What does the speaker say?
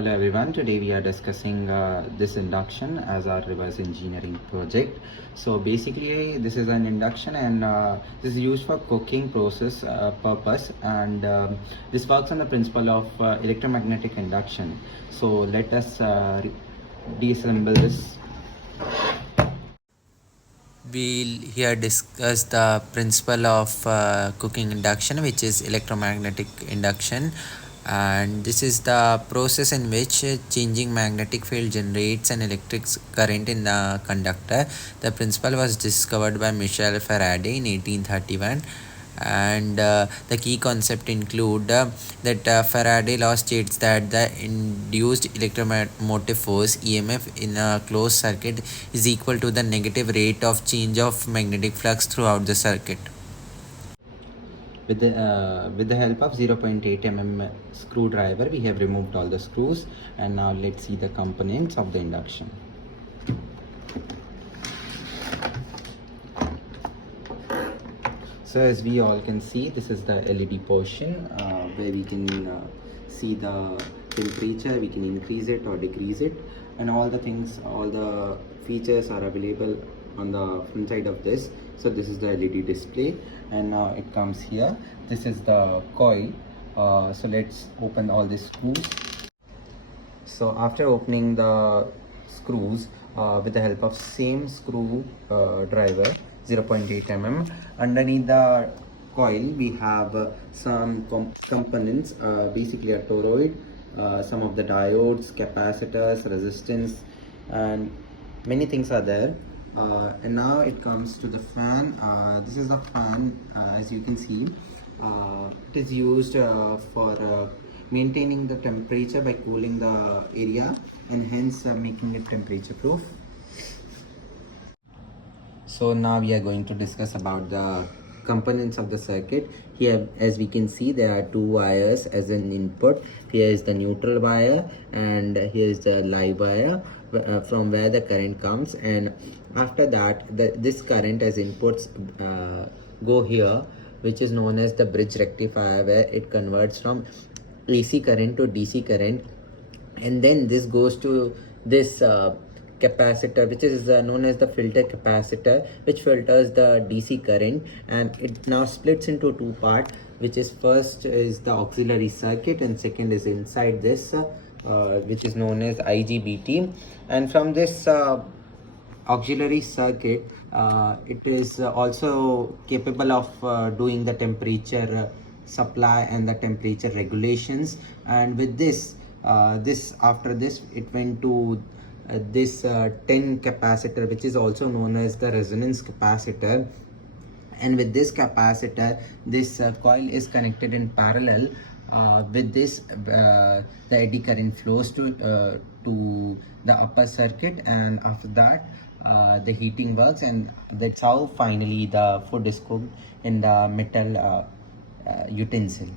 Hello everyone, today we are discussing this induction as our reverse engineering project. So basically this is an induction and this is used for cooking process purpose, and this works on the principle of electromagnetic induction. So let us deassemble this. We'll here discuss the principle of cooking induction, which is electromagnetic induction, and this is the process in which changing magnetic field generates an electric current in the conductor. The principle was discovered by Michel Faraday in 1831, and the key concept include that Faraday law states that the induced electromotive force EMF in a closed circuit is equal to the negative rate of change of magnetic flux throughout the circuit. With the help of 0.8 mm screwdriver, we have removed all the screws, and now let's see the components of the induction. So as we all can see, this is the LED portion where we can see the temperature. We can increase it or decrease it, and all the things, all the features are available on the front side of this. So this is the LED display, and now it comes here. This is the coil. So let's open all these screws. So after opening the screws with the help of same screw driver 0.8 mm, underneath the coil we have some components, basically a toroid, some of the diodes, capacitors, resistance, and many things are there. And now it comes to the fan. This is the fan, as you can see. It is used for maintaining the temperature by cooling the area, and hence making it temperature proof. So now we are going to discuss about the components of the circuit. Here, as we can see, there are two wires as an input. Here is the neutral wire, and here is the live wire from where the current comes, and after that this current as inputs go here, which is known as the bridge rectifier, where it converts from AC current to DC current, and then this goes to this capacitor, which is known as the filter capacitor, which filters the DC current, and it now splits into two parts, which is first is the auxiliary circuit, and second is inside this which is known as IGBT. And from this auxiliary circuit, it is also capable of doing the temperature supply and the temperature regulations. And with this after this it went to this 10 capacitor, which is also known as the resonance capacitor. And with this capacitor, this coil is connected in parallel. With this the eddy current flows to the upper circuit, and after that the heating works, and that's how finally the food is cooked in the metal utensil.